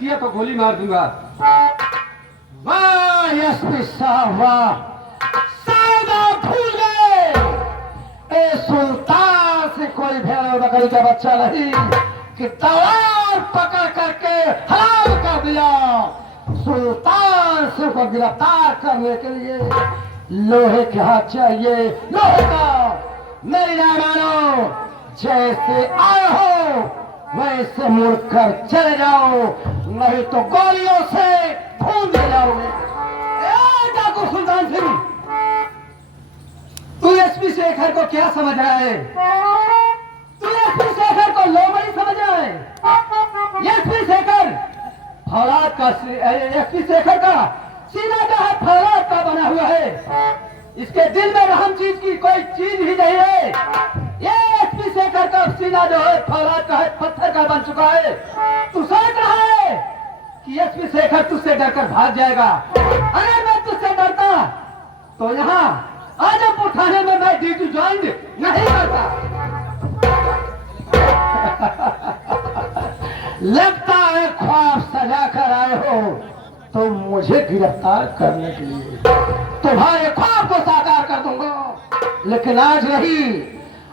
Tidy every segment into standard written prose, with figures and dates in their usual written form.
किया तो गोली मार दूंगा। वाह एसपी साहब वाह, शायद आप भूल गए ए सुल्तान से कोई भेड़ बकरी का बच्चा नहीं कि तलवार पकड़ करके हलाल कर दिया। सुल्तान से को गिरफ्तार करने के लिए लोहे के हाथ चाहिए, लोहे का। मेरी राय मानो, जैसे आए हो वैसे मुड़कर चले जाओ, नहीं तो गोलियों से भून दे जाओगे। डाकू सुल्तान सिंह, तू एसपी शेखर को क्या समझ रहा है? तू एसपी शेखर को लोमड़ी समझ रहा है? एसपी शेखर फौलाद का, एसपी शेखर का सीना जो है फौलाद का बना हुआ है। इसके दिल में रहम चीज की कोई चीज ही नहीं है। ये एसपी शेखर का सीना जो है फौलाद का है, पत्थर का बन चुका है। तू सोच रहा है कि एसपी शेखर तुझसे डरकर भाग जाएगा। अगर मैं तुझसे डरता तो यहाँ आजमपुर थाने में मैं ड्यूटी ज्वाइन नहीं करता। लगता है ख्वाब सजा कर आए हो तो मुझे गिरफ्तार करने के लिए। तुम्हारे ख्वाब को साकार कर दूंगा, लेकिन आज नहीं।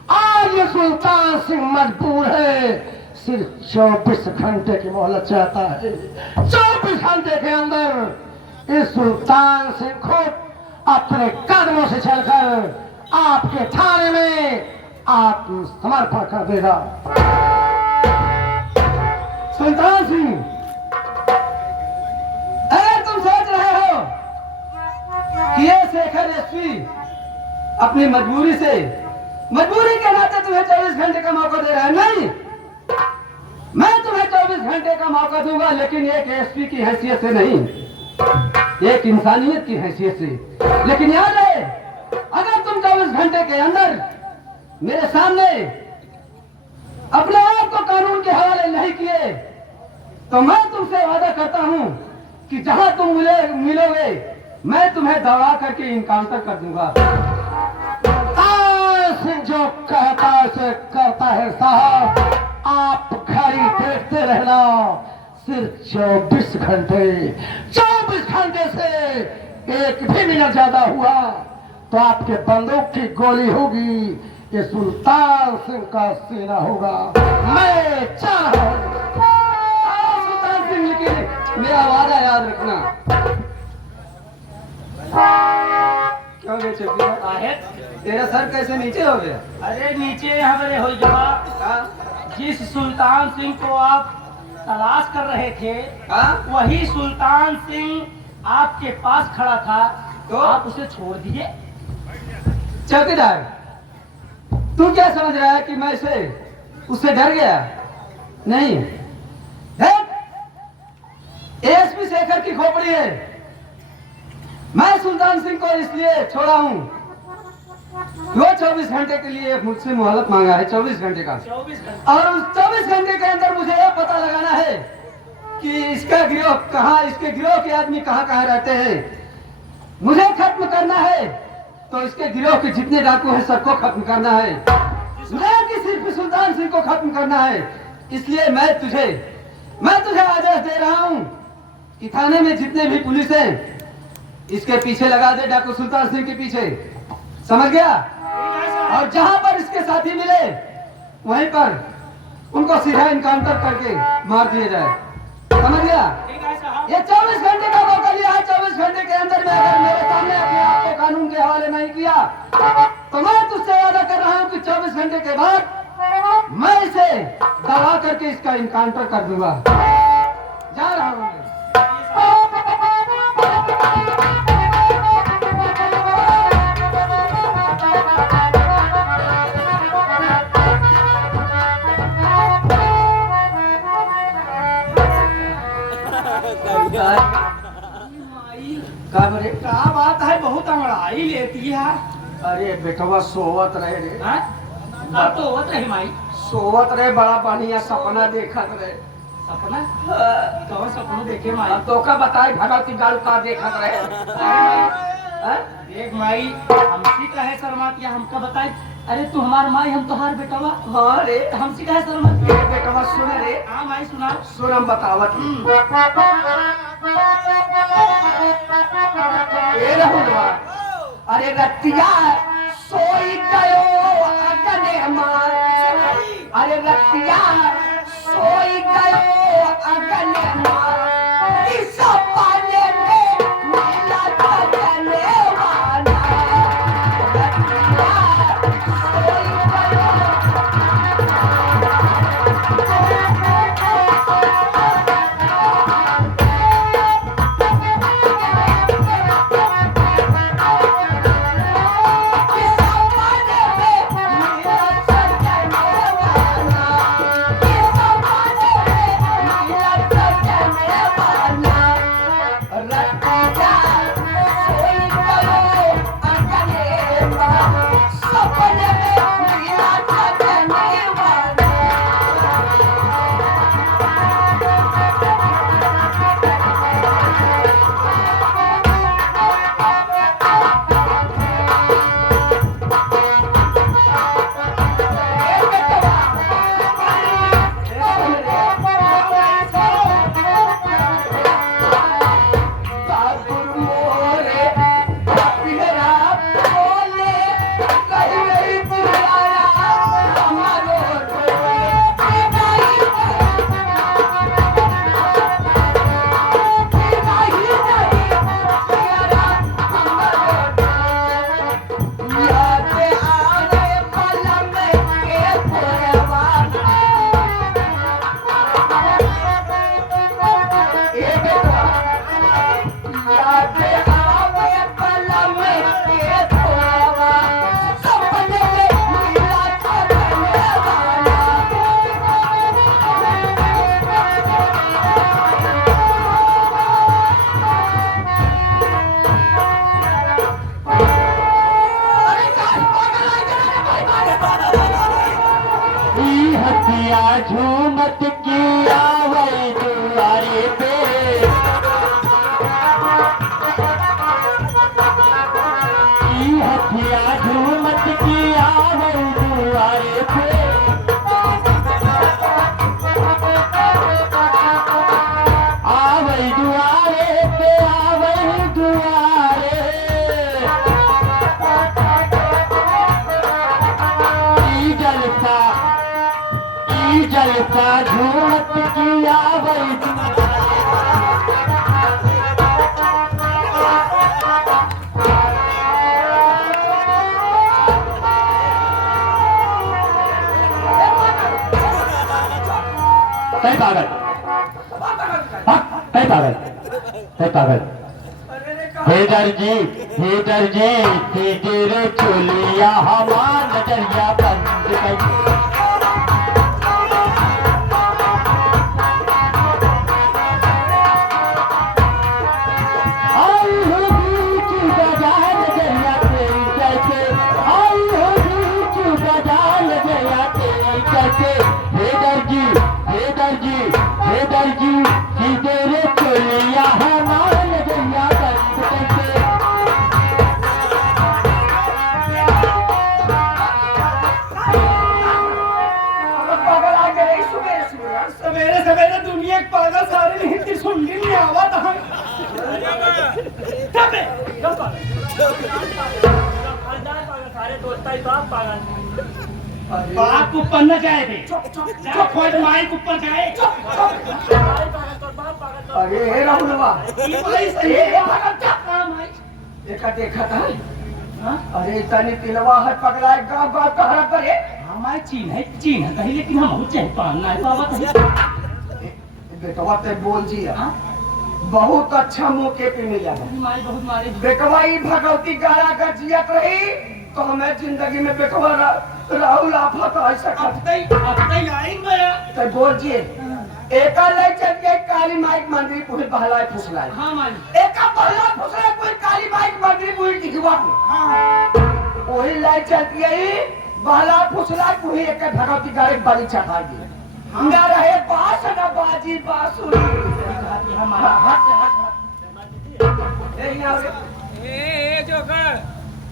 आज ये सुल्तान सिंह मजबूर है, सिर्फ 24 घंटे की मोहलत चाहता है। 24 घंटे के अंदर इस सुल्तान सिंह खुद अपने कदमों से चलकर आपके थाने में आत्मसमर्पण कर देगा। सुल्तान सिंह, अगर तुम सोच रहे हो कि ये शेखर एसपी अपनी मजबूरी के नाते तुम्हें 24 घंटे का मौका दे रहा है, नहीं। मैं तुम्हें 24 घंटे का मौका दूंगा, लेकिन एक एसपी की हैसियत से नहीं, एक इंसानियत की हैसियत से। लेकिन याद है, अगर तुम 24 घंटे के अंदर मेरे सामने अपने आप को कानून के हवाले नहीं किए तो मैं तुमसे वादा करता हूं कि जहां तुम मिलोगे मैं तुम्हें दबा करके इनकाउंटर कर दूंगा। सिंह जो कहता है उसे करता है साहब। आप घड़ी देखते रहना, सिर्फ 24 घंटे से एक भी मिनट ज्यादा हुआ तो आपके बंदूक की गोली होगी, ये सुल्तान सिंह का सीना होगा। मैं सुल्तान सिंह, लेकिन मेरा वादा याद रखना। क्यों बेचे तेरा सर कैसे नीचे हो गया? अरे नीचे हमारे हो जवाब, जिस सुल्तान सिंह को आप तलाश कर रहे थे वही सुल्तान सिंह आपके पास खड़ा था, तो आप उसे छोड़ दिए। चौकीदार, तू क्या समझ रहा है कि मैं उससे डर गया? नहीं, एसपी शेखर की खोपड़ी है। मैं सुल्तान सिंह को इसलिए छोड़ा हूं, वो 24 घंटे के लिए मुझसे मोहलत मांगा है, 24 घंटे का। 24 घंटे, और उस 24 घंटे के अंदर मुझे यह पता लगाना है कि इसका गिरोह कहाँ, इसके गिरोह के आदमी कहाँ रहते हैं। मुझे खत्म करना है तो इसके गिरोह के जितने डाकू हैं सबको खत्म करना है, नहीं कि सिर्फ सुल्तान सिंह को खत्म करना है। इसलिए मैं तुझे आदेश दे रहा हूं कि थाने में जितने भी पुलिस हैं इसके पीछे लगा दे, डाकू सुल्तान सिंह के पीछे, समझ गया? और जहां पर इसके साथी मिले वहीं पर उनको सीधा इनकाउंटर करके मार दिया जाए, समझ गया? ये 24 घंटे का मौका लिया है। 24 घंटे के अंदर में अगर मेरे सामने अपने आप को कानून के हवाले नहीं किया तो मैं तुझसे वादा कर रहा हूं कि 24 घंटे के बाद मैं इसे दबा करके इसका इनकाउंटर कर दूंगा। जा रहा हूं मैं। क्या बात है, बहुत अंगड़ाई लेती है। अरे बेटवा सोवत रहे रे, तो होत रही माई, सोवत रहे, बड़ा बढ़िया सपना देखत रहे। सपना कौन सपना देखे माई? तो का बताए भगवती गाड़ू का देखत रहे। देख माई, हमसी कहे शर्मात या हमका बताए। अरे तू हमार माई, हम तोहार बेटवा। हाँ रे, हमसी कहे शर्मात। बेटवा सुन रे, हाँ माई। माई सुनाओ। सुनम बतावत ए रहुलवा अरे रतिया सोई गयो अगने मार अरे रतिया सोई गयो अगने मार इस पाले में नीला चले वाला रतिया सोई गयो झूमत की आवई दुआरे पे हथिया झूमत की आवई दुआरे पे आवई दुआरे पे आवई दुआरे जलसा झूमत की आवई पागल पागल हेदर जी तेरे चोलिया हमार नजरिया बंद कर हेदर जी तेरे चोलिया हमार नजरिया बंद करके सवेरे सवेरे दुनिया के पागल सारे हिंदी सुन ली आवा था सारे दोस्त बाप ऊपर न जाए थे माइक ऊपर जाए अरे राहुलवा देखा देखा था अरे तनी तिलवा है पगलाए गाँव गाँव कहरा करे हमारे चीन है कहीं लेकिन हम चाहे पालना है बाबा बेटवा ते बोल जी बहुत अच्छा मौके पे मिला बहुत मारे बेटवा भगवती गारा का जियत रही तो हमें जिंदगी में बेटवा राहुल आफत ऐसा तो बोल जी एक ले चल के काली माइक मंदिर पूरी बहलाए फुसलाए हाँ एक बहला फुसलाए पूरी काली माइक मंदिर पूरी दिखवा वही लाई चलती है बहला फुसलाए पूरी एक भगवती गाड़ी बाली चढ़ा दी ना रहे बास न बाजी बांसुरी हमारा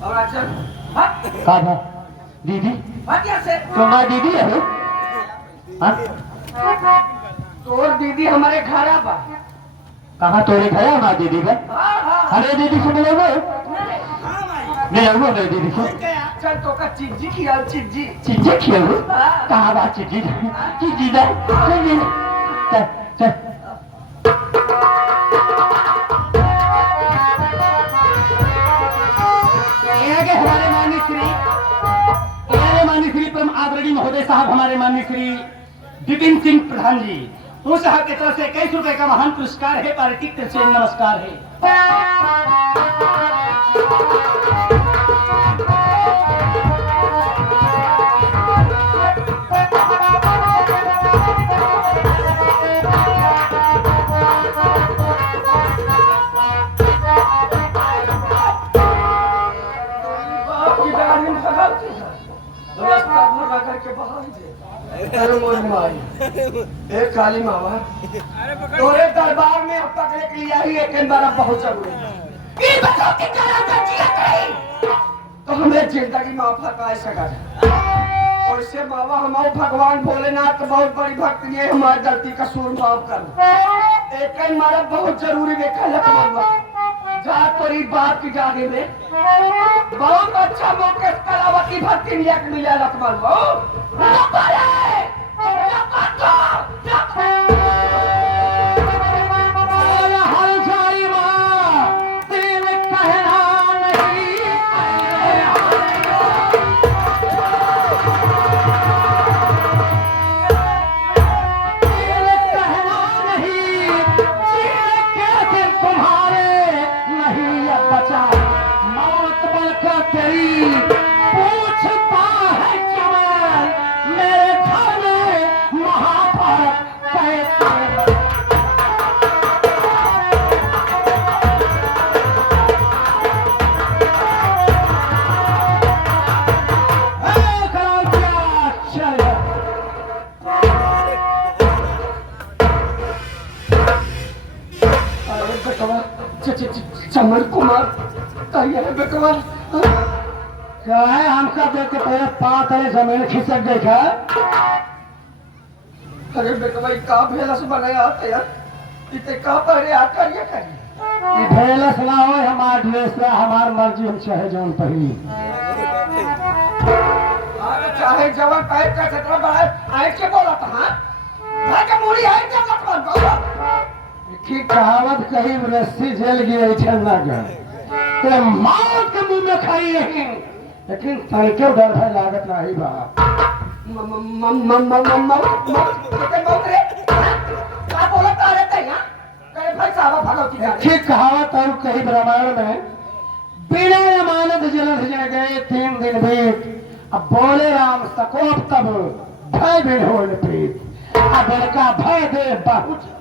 और अच्छा कहा दीदी हटिया से तुम्हारा दीदी है तोर दीदी हमारे घर बा। कहाँ तोरे गया ना दीदी का? अरे दीदी से मिले वो नहीं वो नहीं दीदी से चल तो का चिज्जी की और चिज्जी चीजें खेल कहाँ बात चीजी चीजी दे चल चल हमारे माननीय श्री परम आदरणीय महोदय साहब, हमारे माननीय श्री विपिन सिंह प्रधान जी, उन साहब की तरफ से 21 रुपए का महान पुरस्कार है, पार्टिक तरफ से नमस्कार है। काली मामा तोरे दरबार में अब तक एक लिया ही एक बार बहुत जरूरी तो हमें जिंदगी में फंसा सका और इससे बाबा हमारे भगवान भोलेनाथ बहुत बड़ी भक्त ये हमारी गलती का सूर माफ कर एक हमारा बहुत जरूरी देखा है जा तोरी बाप की जागे में बहुत अच्छा मौके कलावती भक्ति मिला लक्ष्मण चमन कुमार बेटवा क्या है हमका देख के तेरे पाँव तले जमीन खिसक गई क्या? अरे बेटवा का भेलस बनाया यार इतने का पहले आकर ये करिए भेलस ना हो हमार ड्रेस हमार मर्जी हम चाहे जवन पहनी चाहे जवन टाइप का छतरा बड़ा आए के बोला था हां का मुड़ी है क्या मतलब बोला की कहावत कहीं रस्सी जल गई ठंडा का ते मौत के मुंह में खाई नहीं लेकिन तड़के डर है लागत नहीं बा क्या बोलता रहता है कहे भाई साहब भगवती ठीक कहावत और कहीं रामायण में बिना अमानत जलद जल गए 3 दिन बीत अब बोले राम सकोप तब भय भी हो प्रीत अब लड़का भय दे बहुत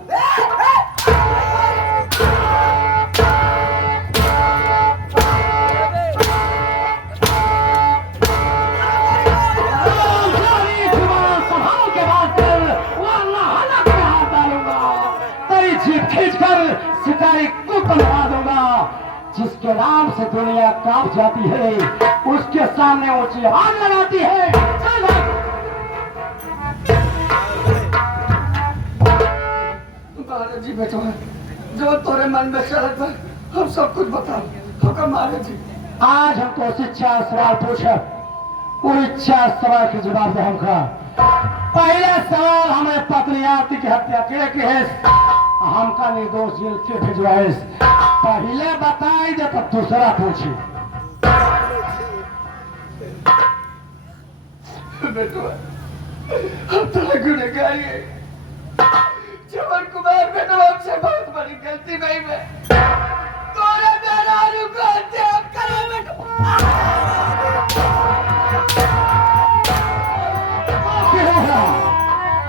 शिकारी को बनवा दूंगा जिसके नाम से दुनिया कांप जाती है उसके सामने ऊंची आग लगाती है। महाराज जी बेटा जो तोरे मन में चलत है हम सब कुछ बताओ तो महाराज जी आज हमको शिक्षा सवाल पूछा वो इच्छा सवाल के जवाब दे हमका। पहला सवाल हमें पत्नी आती की हत्या के है हमका निर्दोष जेल के भिजवाए पहले बताई दे तो दूसरा पूछी हम तो गुनहगार है चमन कुमार बेटवा से बहुत बड़ी गलती भाई मैं तोरे मेहरारू को हत्या करे बेटवा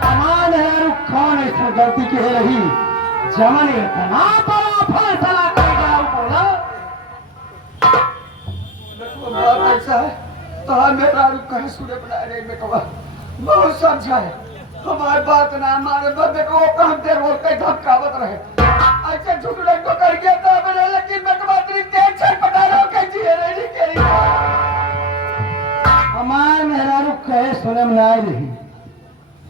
हमारे मेहरारू कौन ऐसी गलती की रही जमन इतना बड़ा फैसला करेगा बोला बात ऐसा है तो मेरा कहीं सुने बना रहे बेटवा बहुत समझा है हमारे बात ना हमारे बंदे को हम देर बोल के धमकावत रहे ऐसे झूठ को कर गया था मैंने लेकिन बेटवा तेरी टेंशन पता रहा कि जी नहीं करी हमारे मेहरारू कहे सुने में आए नहीं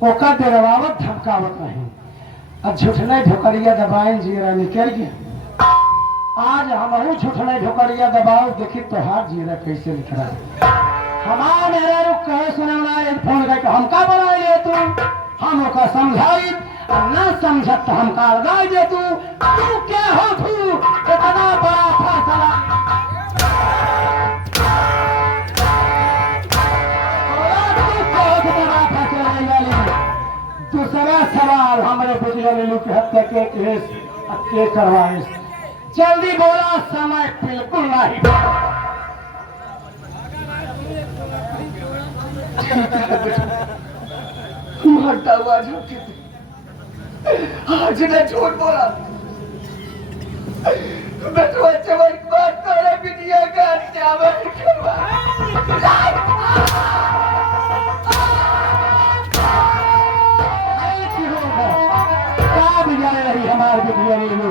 ओका डरवावत धमकावत नहीं झूठने ढोकरिया दबाएं जीरा निकल गया। आज हम झूठने ढोकरिया दबाओ देखी तोहार जीरा कैसे निकला। हमारा मेरा रुक कहे सुना फोन करके हमका बनाई ले तू, हम ओका समझाई न समझत तो हमका लगाई दे तू क्या हो तू इतना बड़ा फैसला। दूसरा सवाल हमारे बेटिया नीलू की हत्या के केस के करवाए। जल्दी बोला, समय बिल्कुल नहीं। मरता हुआ झूठ आज ने झूठ बोला। मैं तो अच्छे वक्त बात कर रहा बिटिया का हत्यावन रही हमारे बिटिया नीलू।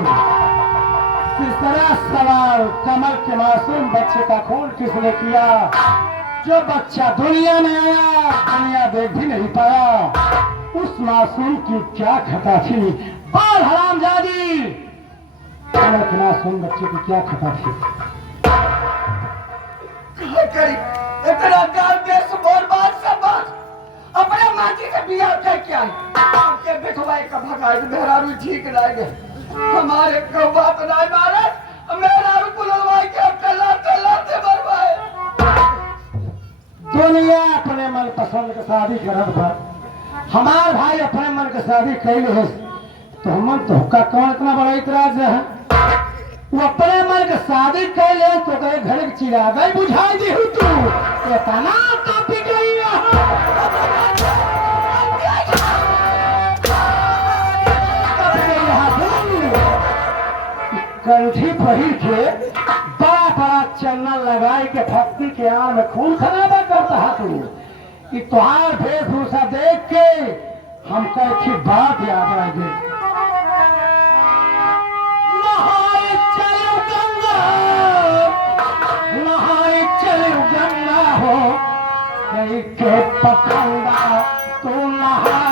तीसरा सवाल, कमल के मासूम बच्चे का खून किसने किया? जो बच्चा दुनिया में आया दुनिया देख भी नहीं पाया, उस मासूम की क्या खता थी? बाल हरामजादी, कमल के मासूम बच्चे की क्या खता थी? इतना गाल देश बोल बात सब बात अपने माटी से बिया कर क्या है बेटवाई का भगाई मेरा भी ठीक लागे हमारे को बात नहीं मारे मेरा भी बुलवाई के टला टला से बरवाए। दुनिया अपने मन पसंद के शादी करत बा, हमार भाई अपने मन के शादी कैल है तो हम तो का कौन इतना बड़ा इतराज है? वो अपने मन के शादी कैल है तो कहे घर के चिरागा बुझाई दी हूँ तू इतना कापी गई कंठी पहिर के बड़ा बड़ा चन्ना लगाई के भक्ति के आम में खून खराबा करता है तू। कि तुहार वेशभूषा देख के हम कैसी बात याद आ गई। नहाए चलो गंगा, नहाए चलो गंगा हो कहीं के पखंडा तू नहा।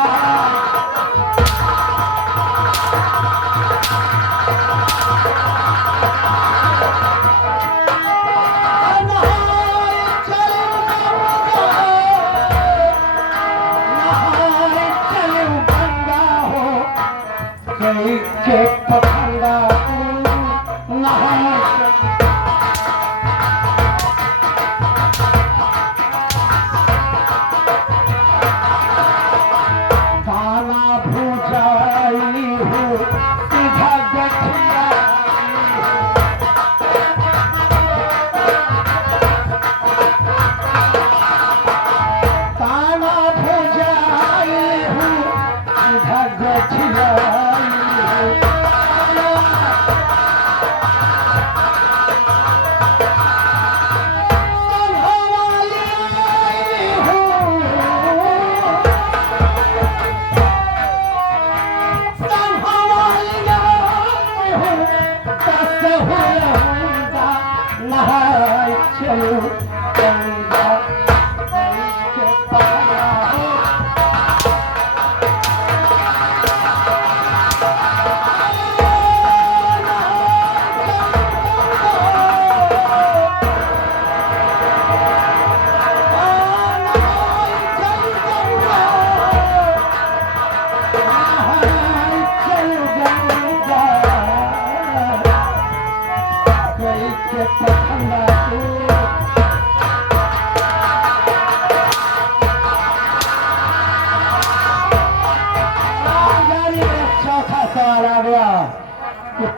के पखंडा दाना भूजाई हूँ सीधा गठिया दाना भूजाई हूँ सीधा गठिया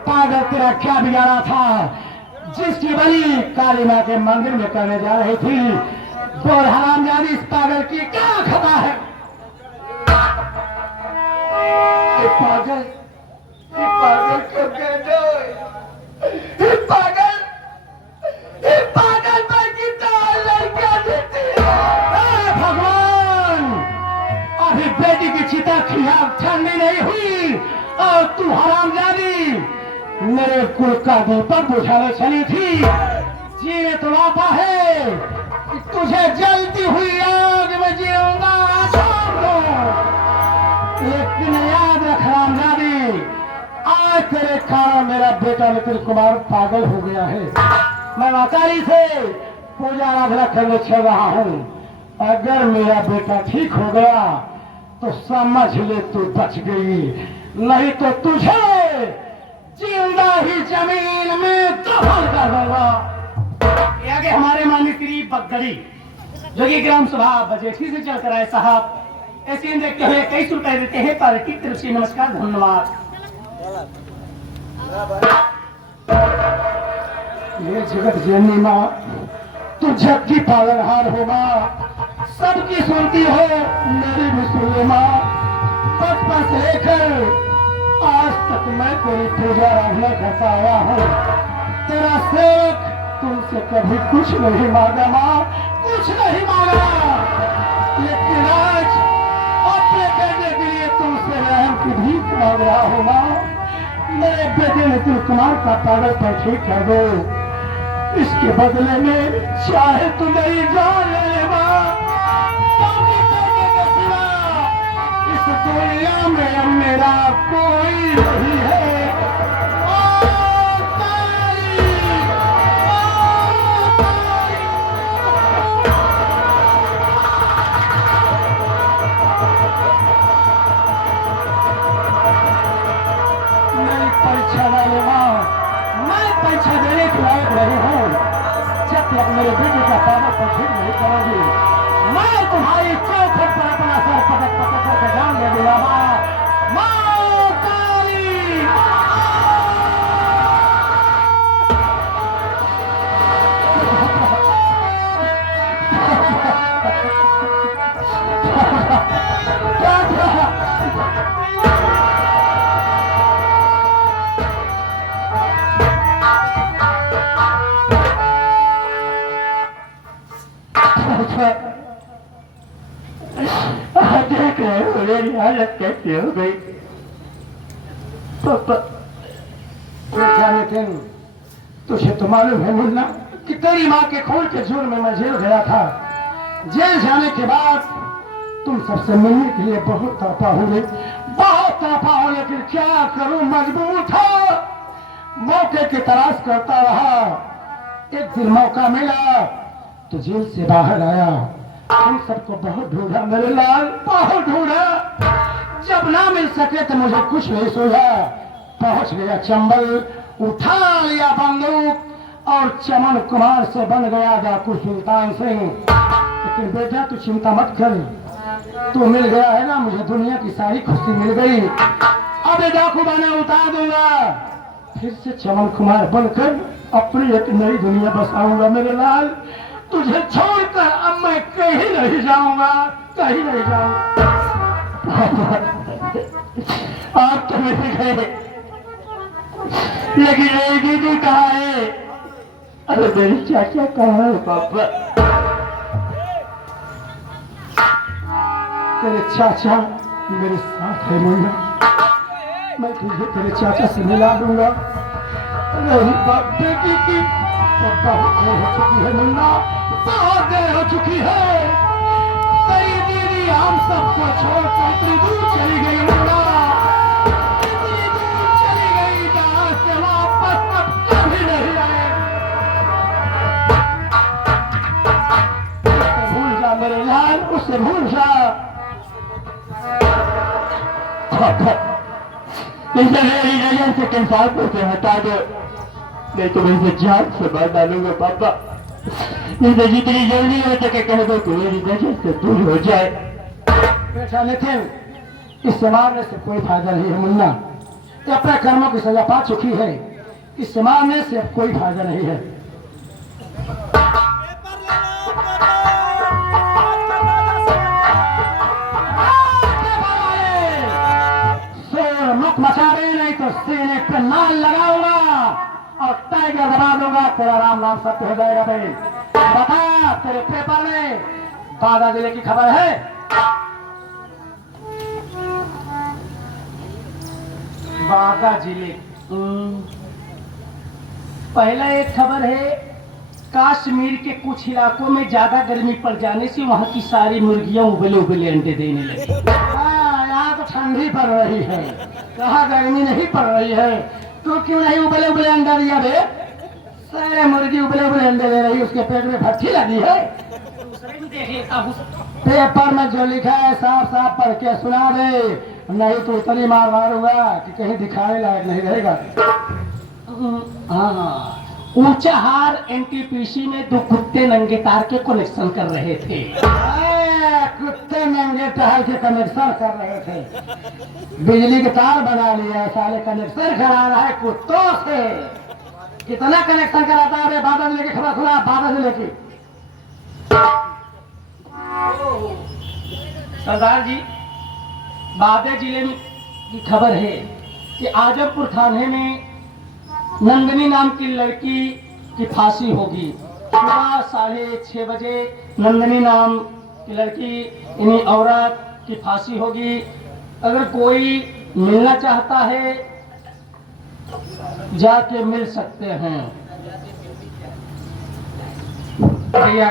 पागल तेरा क्या बिगाड़ा था जिसकी बलि काली माँ के मंदिर में करने जा रही थी? बोल हरामजादी, इस पागल की क्या खता है? पागल क्यों कहते हो? पागल मैं कितना लड़कियां देती है। भगवान, अभी बेटी की चिता खिलाफ ठंडी नहीं हुई और तू हरामजादी मेरे कुल का दीपक बुझाने चली थी। जीने तो आता है कि तुझे जलती हुई आग में जीऊंगा, लेकिन याद रख हरामजादी नहीं, आज तेरे कारण मेरा बेटा नितिन कुमार पागल हो गया है। मैं मातारी से पूजा आराधना करने चल रहा हूँ। अगर मेरा बेटा ठीक हो गया तो समझ ले तू बच गई, नहीं तो तुझे जिंदा ही जमीन में दफन कर दूंगा। आगे हमारे माननीय श्री बगड़ी जो कि ग्राम सभा बजेठी से चल कर आए साहब, ऐसे ही देखते हुए कई शुल्क देते हैं। पार्टी की तरफ से नमस्कार, धन्यवाद। ये जगत जननी माँ, तू जग की पालनहार हो माँ, सबकी सुनती हो, मेरी भी सुन ले माँ। बचपन से लेकर आज तक मैं तेरी पूजा आराधना करता आया हूँ। तेरा सेवक तुमसे कभी कुछ नहीं मांगा माँ, कुछ नहीं मांगा, लेकिन आज अपने करने के लिए तुमसे रहम की भीख मांग रहा हूँ माँ। मेरे बेटे नितिन कुमार का पागलपन ठीक कर दो, इसके बदले में चाहे तू मेरी जान ले ले माँ। बाकी करने के सिवा इस दुनिया में अब मेरा कोई नहीं है। परीक्षा वाले माँ, मैं परीक्षा देने के लायक नहीं हूँ। जब तक मेरे बेटे का पागलपन ठीक नहीं करोगी, मैं तुम्हारी चौखट पर अपना सर पटक पटक करके जान दे दूंगा माँ काली। देख रहे हो मेरी हालत कैसे हो गई पापा। क्या नितिन, तुझे तो मालूम है मुन्ना कि तेरी माँ के खून के जुर्म में मैं जेल गया था। जेल जाने के बाद तुम सबसे मिलने के लिए बहुत तड़पा हूँ, लेकिन क्या करूं, मजबूर था। मौके की तलाश करता रहा, एक दिन मौका मिला तो जेल से बाहर आया। हम सबको बहुत ढूंढा मेरे लाल, बहुत ढूंढा। जब ना मिल सके तो मुझे कुछ नहीं सूझा। पहुंच गया चंबल, उठा लिया बंदूक और चमन कुमार से बन गया डाकू सुल्तान सिंह। लेकिन बेटा तू चिंता मत कर, तू मिल गया है ना, मुझे दुनिया की सारी खुशी मिल गई। अब ये डाकू बना उतार दूंगा, फिर से चमन कुमार बनकर अपनी एक नई दुनिया बसाऊंगा मेरे लाल। तुझे छोड़कर अब मैं कहीं नहीं जाऊंगा, कहीं नहीं जाऊंगा। आप तो मिल गए, लेकिन मेरी दीदी कहाँ है? अरे मेरी चाचा कहाँ है पापा? तेरे चाचा मेरे साथ है मुन्ना, मैं तुझे तेरे चाचा से मिला दूंगा। नहीं बाप, बेटी की बहुत देर हो चुकी है मुन्ना, बहुत देर हो चुकी है। तेरी दीदी हम सबको छोड़कर इतनी दूर चली गई मुन्ना, इतनी दूर चली गई जहाँ से वापस अब कभी नहीं आए। उसे भूल जा मेरे लाल, उसे भूल जा। इसे मेरी नजर से कंसार को से हटा दो, नहीं तो मैं इसे जान से मार डालूंगा पापा। इसे जितनी जल्दी हो सके कह दो कि मेरी नजर से दूर हो जाए। बेटा नितिन, इससे मारने से कोई फायदा नहीं है मुन्ना, ये अपने कर्मों की सजा पा चुकी है, इससे मारने से अब कोई फायदा नहीं है। मुख मचा रहे, नहीं तो सीने पे नाल लगाऊंगा और टाइगर बना दूंगा। तेरा राम नाम सत्य हो जाएगा। भाई बता, तेरे पेपर में बादा जिले की खबर है? बादा जिले पहला एक खबर है, कश्मीर के कुछ इलाकों में ज्यादा गर्मी पड़ जाने से वहां की सारी मुर्गियां उबले उबले अंडे देने लगी। यहाँ तो ठंडी पड़ रही है। कहा गर्मी नहीं पड़ रही है, तो क्यों नहीं उबले उबले अंडा दिया बे? सारे मुर्गी उबले उबले अंडे दे रही, उसके पेट में भट्टी लगी है। दूसरे भी देख लेता हूँ। पेपर में जो लिखा है साफ साफ पढ़ के सुना दे, नहीं तो उतनी मार मारूंगा कि कहीं दिखाने लायक नहीं रहेगा। हाँ, ऊंचाहार एनटीपीसी में 2 कुत्ते नंगे तार के कनेक्शन कर रहे थे। कुत्ते नंगे तार के कनेक्शन कर रहे थे, बिजली के तार बना लिया, साले कनेक्शन करा रहा है कुत्तों से। कितना कनेक्शन कराता है बाबा से लेके, खबर सुना बाबा से लेके। सरदार जी, बाबे जिले में की खबर है कि आजमपुर थाने में नंदनी नाम की लड़की की फांसी होगी। सुबह 6:30 बजे नंदनी नाम की लड़की यानी औरत की फांसी होगी। अगर कोई मिलना चाहता है जाके मिल सकते हैं। भैया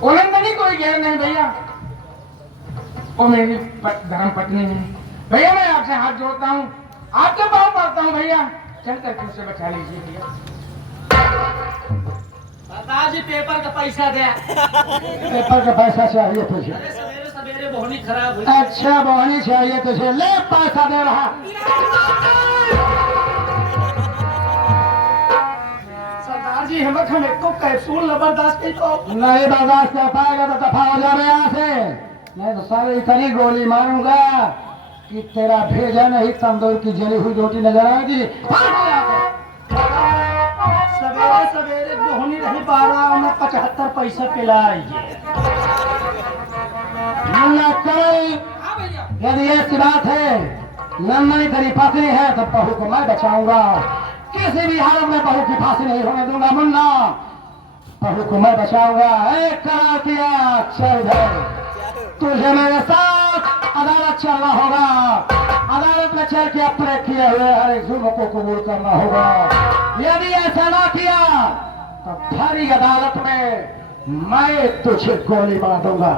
वो नंदनी कोई गैर नहीं भैया, वो मेरी धर्म पत्नी है भैया। मैं आपसे हाथ जोड़ता हूँ, आपके पाँव पड़ता हूँ भैया, चल करके उसे बचा लीजिए भैया। सरदार जी, पेपर का पैसा दे। पेपर का पैसा चाहिए तुझे? अरे सवेरे सवेरे बोहनी खराब हुई। अच्छा बोहनी चाहिए तुझे, ले पैसा दे रहा। सरदार जी, हमें को कैप्सूल जबरदस्त नहीं बर्दाश्त कर पाएगा तो दफा हो जाए यहाँ से, नहीं तो सारे इतनी गोली मारूंगा कि तेरा भेजा नहीं तंदूर की जली हुई रोटी नजर आएगी। सवेरे सवेरे बोहनी रही 12 में 75 पैसा पिलाइए। यदि ऐसी बात है नंदनी तेरी पत्नी है तो बहू को मैं बचाऊंगा, किसी भी हालत में बहू की फांसी नहीं होने दूंगा मुन्ना, बहू को मैं बचाऊंगा। एक करार किया, चल इधर, तुझे मेरे साथ अदालत चलना होगा, अदालत में चल के अपने किए हुए हर एक जुर्म को कबूल करना होगा। यदि ऐसा ना किया तो भरी अदालत में मैं तुझे गोली मार दूंगा।